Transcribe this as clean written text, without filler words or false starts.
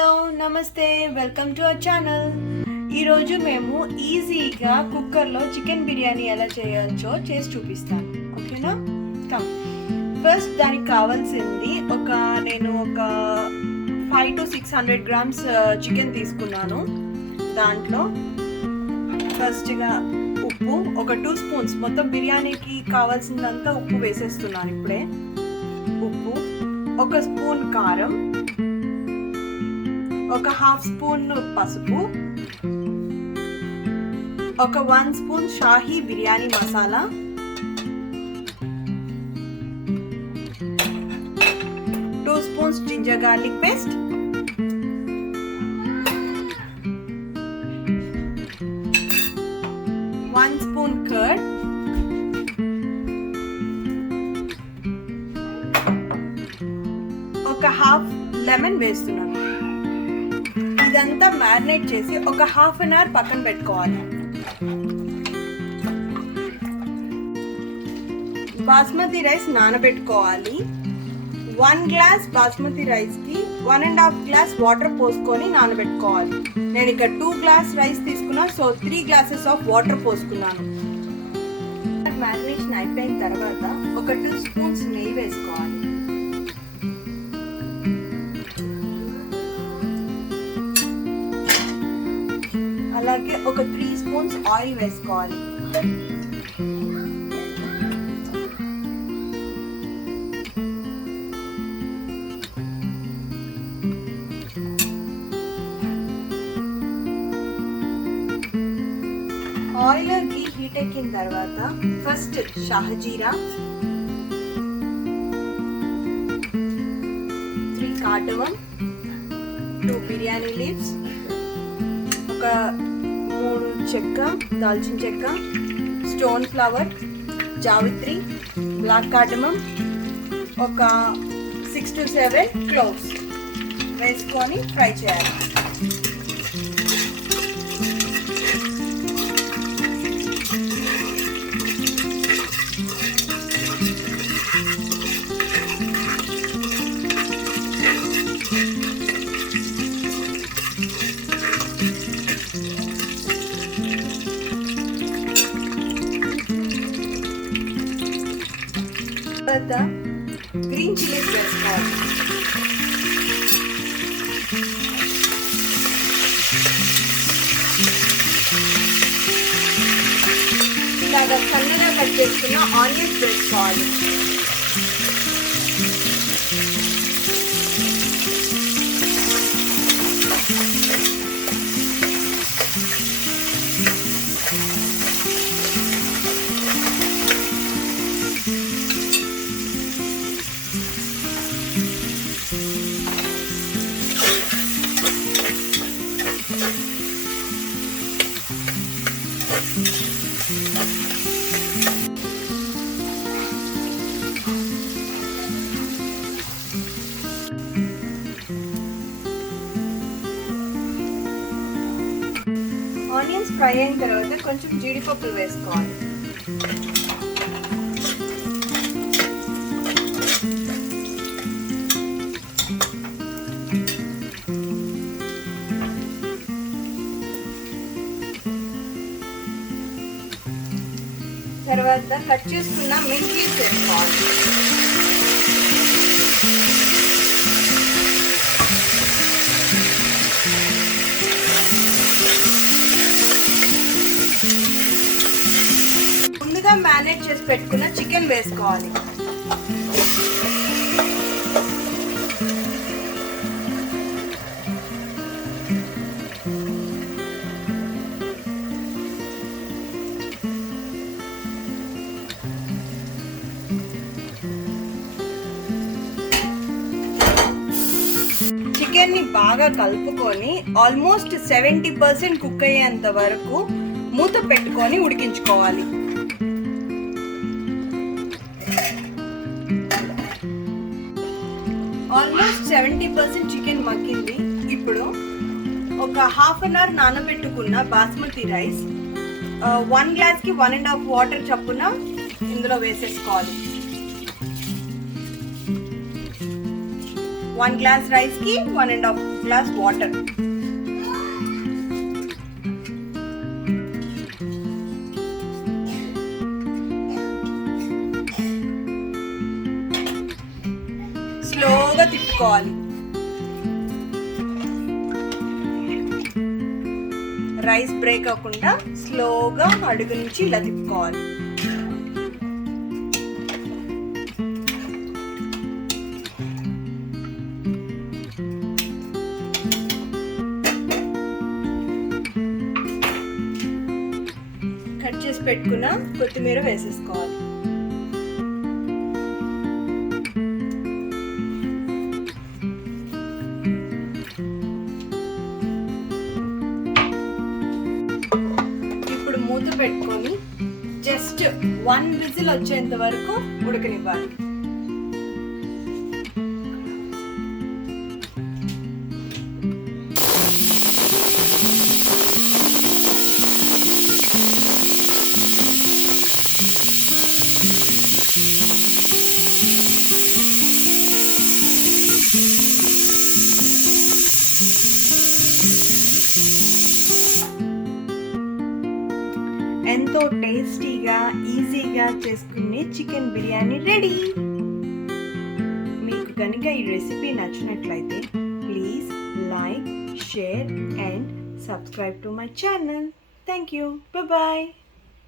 హలో నమస్తే, welcome to our channel. ఈరోజు మేము ఈజీగా కుక్కర్లో చికెన్ బిర్యానీ ఎలా చేయొచ్చో చేసి చూపిస్తాను. ఓకేనా? కమ్. ఫస్ట్ దానికి కావాల్సింది నేను ఒక 500 to 600 grams చికెన్ తీసుకున్నాను. దాంట్లో ఫస్ట్గా ఉప్పు ఒక 2 spoons, మొత్తం బిర్యానీకి కావాల్సిందంతా ఉప్పు వేసేస్తున్నాను ఇప్పుడే. ఉప్పు, ఒక స్పూన్ కారం, ఒక 1/2 spoon పసుపు, ఒక 1 spoon shahi biryani masala, two spoons ginger garlic paste, 1 spoon curd, ఒక హాఫ్ లెమన్ వేస్తున్నాను. ఇదంతా మ్యారినేట్ చేసి ఒక 1/2 hour పక్కన పెట్టుకోవాలి. బాస్మతి రైస్ నానబెట్టుకోవాలి. 1 glass బాస్మతి రైస్కి 1.5 glass వాటర్ పోసుకొని నానబెట్టుకోవాలి. నేను ఇక్కడ 2 glass రైస్ తీసుకున్నా, సో 3 glasses ఆఫ్ వాటర్ పోసుకున్నాను. మ్యారినేషన్ అయిపోయిన తర్వాత ఒక 2 spoons నెయ్యి వేసుకోవాలి. అలాగే ఒక 3 spoons ఆయిల్ వేసుకోవాలి. ఆయిల్ కి హీట్ ఎక్కిన తర్వాత first shahjeera, 3 cardamom, 2 biryani leaves, ఒక 3 చెక్క, దాల్చిన చెక్క, stone flower, javitri, black cardamom, ఒక 6 to 7 క్లోవ్స్ వేసుకొని ఫ్రై చేయాలి. తర్వాత గ్రీన్ చిల్లీస్ వేసుకోవాలి. ఇలాగా సన్నగా కట్ చేసుకున్న ఆనియన్స్ వేసుకోవాలి. ఆనియన్స్ ఫ్రై అయిన తర్వాత కొంచెం జీడిపప్పులు వేసుకోవాలి. తర్వాత కట్ చేసుకున్న మింట్ లీవ్స్ వేసుకోవాలి. ముందుగా మ్యారినేట్ చేసి పెట్టుకున్న చికెన్ వేసుకోవాలి. చికెన్ ని బాగా కలుపుకొని ఆల్మోస్ట్ 70% కుక్ అయ్యేంత వరకు మూత పెట్టుకొని ఉడికించుకోవాలి. ఆల్మోస్ట్ 70% చికెన్ మగ్గింది. ఇప్పుడు ఒక 1/2 hour నానబెట్టుకున్న బాస్మతి రైస్ 1 glassకి 1.5 వాటర్ చప్పున ఇందులో వేసేసుకోవాలి. 1 glass rice ki 1.5 glass water. స్లోగా తిప్పుకోవాలి. రైస్ బ్రేక్ అవ్వకుండా స్లోగా అడుగు నుంచి ఇలా తిప్పుకోవాలి. కట్ చేసి పెట్టుకున్న కొత్తిమీర వేసేసుకోవాలి. ఇప్పుడు మూత పెట్టుకొని జస్ట్ 1 విజిల్ వచ్చేంత వరకు ఉడకనివ్వాలి. ఎంతో టేస్టీగా ఈజీగా చేసుకునే చికెన్ బిర్యానీ రెడీ. మీకు కనుక ఈ రెసిపీ నచ్చినట్లయితే please like, share and subscribe to my channel. Thank you. Bye.